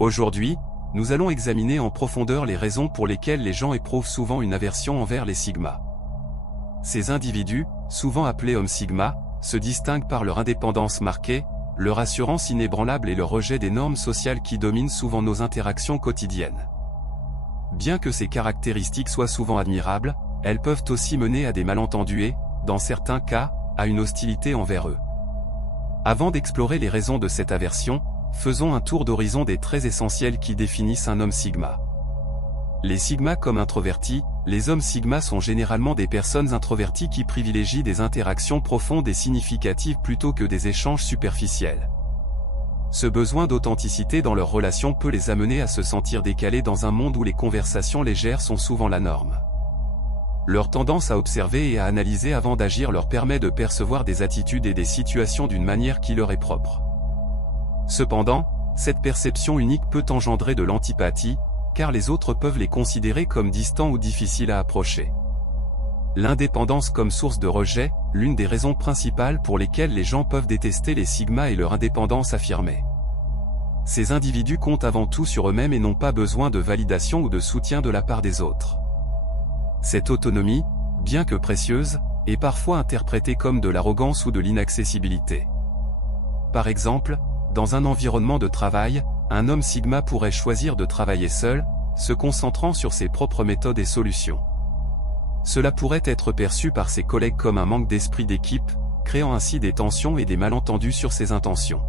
Aujourd'hui, nous allons examiner en profondeur les raisons pour lesquelles les gens éprouvent souvent une aversion envers les sigmas. Ces individus, souvent appelés hommes sigma, se distinguent par leur indépendance marquée, leur assurance inébranlable et leur rejet des normes sociales qui dominent souvent nos interactions quotidiennes. Bien que ces caractéristiques soient souvent admirables, elles peuvent aussi mener à des malentendus et, dans certains cas, à une hostilité envers eux. Avant d'explorer les raisons de cette aversion, faisons un tour d'horizon des traits essentiels qui définissent un homme sigma. Les sigmas comme introvertis, les hommes sigma sont généralement des personnes introverties qui privilégient des interactions profondes et significatives plutôt que des échanges superficiels. Ce besoin d'authenticité dans leurs relations peut les amener à se sentir décalés dans un monde où les conversations légères sont souvent la norme. Leur tendance à observer et à analyser avant d'agir leur permet de percevoir des attitudes et des situations d'une manière qui leur est propre. Cependant, cette perception unique peut engendrer de l'antipathie, car les autres peuvent les considérer comme distants ou difficiles à approcher. L'indépendance comme source de rejet, l'une des raisons principales pour lesquelles les gens peuvent détester les sigmas est leur indépendance affirmée. Ces individus comptent avant tout sur eux-mêmes et n'ont pas besoin de validation ou de soutien de la part des autres. Cette autonomie, bien que précieuse, est parfois interprétée comme de l'arrogance ou de l'inaccessibilité. Par exemple, dans un environnement de travail, un homme sigma pourrait choisir de travailler seul, se concentrant sur ses propres méthodes et solutions. Cela pourrait être perçu par ses collègues comme un manque d'esprit d'équipe, créant ainsi des tensions et des malentendus sur ses intentions.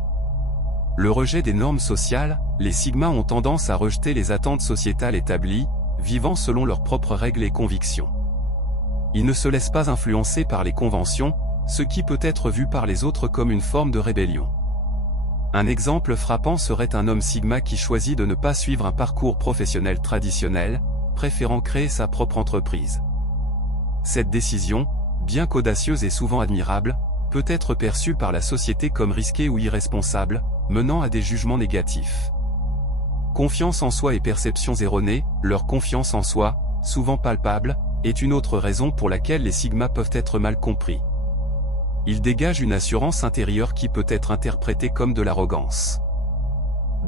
Le rejet des normes sociales, les sigmas ont tendance à rejeter les attentes sociétales établies, vivant selon leurs propres règles et convictions. Ils ne se laissent pas influencer par les conventions, ce qui peut être vu par les autres comme une forme de rébellion. Un exemple frappant serait un homme sigma qui choisit de ne pas suivre un parcours professionnel traditionnel, préférant créer sa propre entreprise. Cette décision, bien qu'audacieuse et souvent admirable, peut être perçue par la société comme risquée ou irresponsable, menant à des jugements négatifs. Confiance en soi et perceptions erronées, leur confiance en soi, souvent palpable, est une autre raison pour laquelle les sigmas peuvent être mal compris. Ils dégagent une assurance intérieure qui peut être interprétée comme de l'arrogance.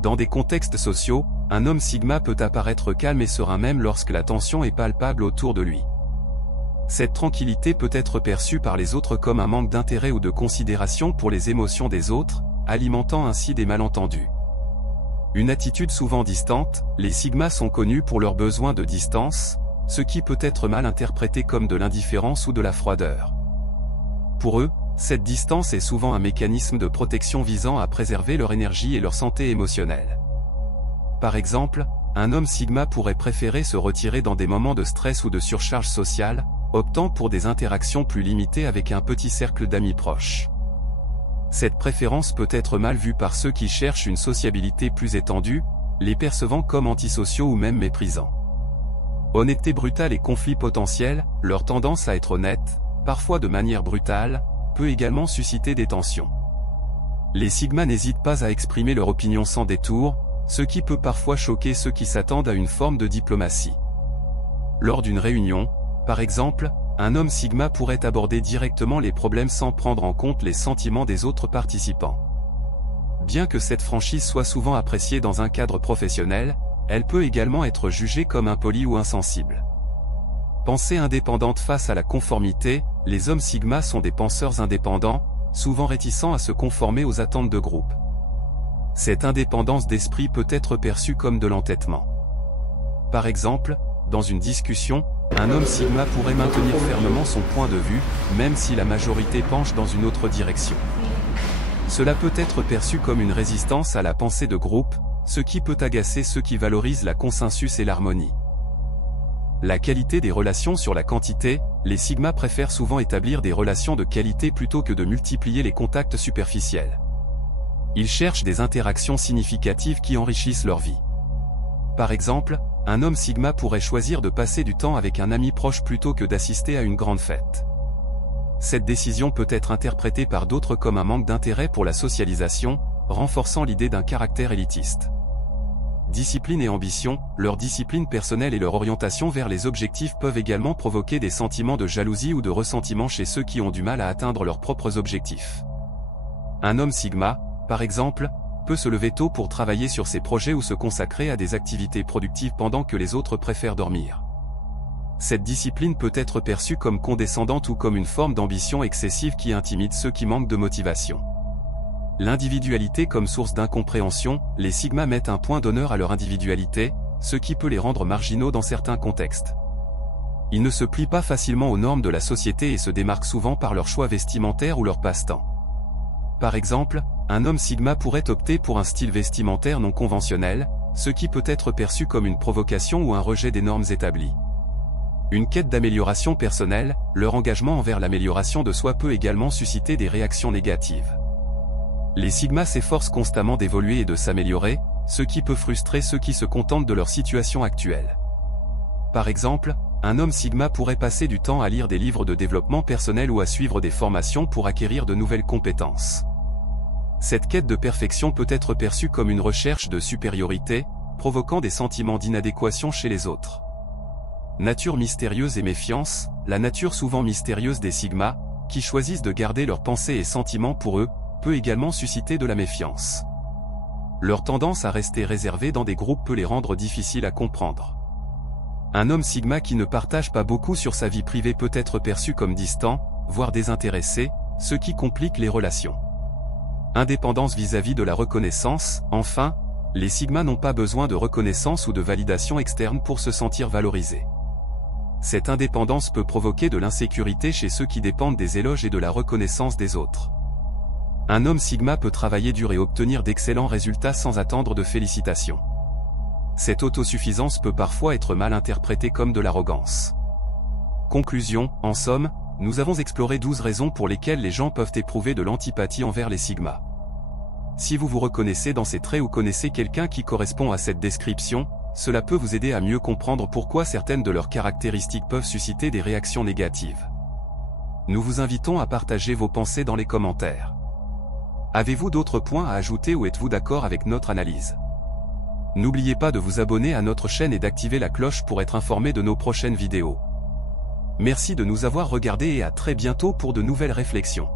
Dans des contextes sociaux, un homme sigma peut apparaître calme et serein même lorsque la tension est palpable autour de lui. Cette tranquillité peut être perçue par les autres comme un manque d'intérêt ou de considération pour les émotions des autres, alimentant ainsi des malentendus. Une attitude souvent distante, les sigmas sont connus pour leur besoin de distance, ce qui peut être mal interprété comme de l'indifférence ou de la froideur. Pour eux, cette distance est souvent un mécanisme de protection visant à préserver leur énergie et leur santé émotionnelle. Par exemple, un homme sigma pourrait préférer se retirer dans des moments de stress ou de surcharge sociale, optant pour des interactions plus limitées avec un petit cercle d'amis proches. Cette préférence peut être mal vue par ceux qui cherchent une sociabilité plus étendue, les percevant comme antisociaux ou même méprisants. Honnêteté brutale et conflit potentiel, leur tendance à être honnête, parfois de manière brutale, peut également susciter des tensions. Les sigmas n'hésitent pas à exprimer leur opinion sans détour, ce qui peut parfois choquer ceux qui s'attendent à une forme de diplomatie. Lors d'une réunion, par exemple, un homme sigma pourrait aborder directement les problèmes sans prendre en compte les sentiments des autres participants. Bien que cette franchise soit souvent appréciée dans un cadre professionnel, elle peut également être jugée comme impolie ou insensible. Pensée indépendante face à la conformité, les hommes sigma sont des penseurs indépendants, souvent réticents à se conformer aux attentes de groupe. Cette indépendance d'esprit peut être perçue comme de l'entêtement. Par exemple, dans une discussion, un homme sigma pourrait maintenir fermement son point de vue, même si la majorité penche dans une autre direction. Cela peut être perçu comme une résistance à la pensée de groupe, ce qui peut agacer ceux qui valorisent la consensus et l'harmonie. La qualité des relations sur la quantité, les sigmas préfèrent souvent établir des relations de qualité plutôt que de multiplier les contacts superficiels. Ils cherchent des interactions significatives qui enrichissent leur vie. Par exemple, un homme sigma pourrait choisir de passer du temps avec un ami proche plutôt que d'assister à une grande fête. Cette décision peut être interprétée par d'autres comme un manque d'intérêt pour la socialisation, renforçant l'idée d'un caractère élitiste. Discipline et ambition, leur discipline personnelle et leur orientation vers les objectifs peuvent également provoquer des sentiments de jalousie ou de ressentiment chez ceux qui ont du mal à atteindre leurs propres objectifs. Un homme sigma, par exemple, peut se lever tôt pour travailler sur ses projets ou se consacrer à des activités productives pendant que les autres préfèrent dormir. Cette discipline peut être perçue comme condescendante ou comme une forme d'ambition excessive qui intimide ceux qui manquent de motivation. L'individualité comme source d'incompréhension, les sigmas mettent un point d'honneur à leur individualité, ce qui peut les rendre marginaux dans certains contextes. Ils ne se plient pas facilement aux normes de la société et se démarquent souvent par leur choix vestimentaire ou leur passe-temps. Par exemple, un homme sigma pourrait opter pour un style vestimentaire non conventionnel, ce qui peut être perçu comme une provocation ou un rejet des normes établies. Une quête d'amélioration personnelle, leur engagement envers l'amélioration de soi peut également susciter des réactions négatives. Les sigmas s'efforcent constamment d'évoluer et de s'améliorer, ce qui peut frustrer ceux qui se contentent de leur situation actuelle. Par exemple, un homme sigma pourrait passer du temps à lire des livres de développement personnel ou à suivre des formations pour acquérir de nouvelles compétences. Cette quête de perfection peut être perçue comme une recherche de supériorité, provoquant des sentiments d'inadéquation chez les autres. Nature mystérieuse et méfiance, la nature souvent mystérieuse des sigmas, qui choisissent de garder leurs pensées et sentiments pour eux, peut également susciter de la méfiance. Leur tendance à rester réservés dans des groupes peut les rendre difficiles à comprendre. Un homme sigma qui ne partage pas beaucoup sur sa vie privée peut être perçu comme distant, voire désintéressé, ce qui complique les relations. Indépendance vis-à-vis de la reconnaissance, enfin, les sigmas n'ont pas besoin de reconnaissance ou de validation externe pour se sentir valorisés. Cette indépendance peut provoquer de l'insécurité chez ceux qui dépendent des éloges et de la reconnaissance des autres. Un homme sigma peut travailler dur et obtenir d'excellents résultats sans attendre de félicitations. Cette autosuffisance peut parfois être mal interprétée comme de l'arrogance. Conclusion, en somme, nous avons exploré 12 raisons pour lesquelles les gens peuvent éprouver de l'antipathie envers les sigmas. Si vous vous reconnaissez dans ces traits ou connaissez quelqu'un qui correspond à cette description, cela peut vous aider à mieux comprendre pourquoi certaines de leurs caractéristiques peuvent susciter des réactions négatives. Nous vous invitons à partager vos pensées dans les commentaires. Avez-vous d'autres points à ajouter ou êtes-vous d'accord avec notre analyse? N'oubliez pas de vous abonner à notre chaîne et d'activer la cloche pour être informé de nos prochaines vidéos. Merci de nous avoir regardés et à très bientôt pour de nouvelles réflexions.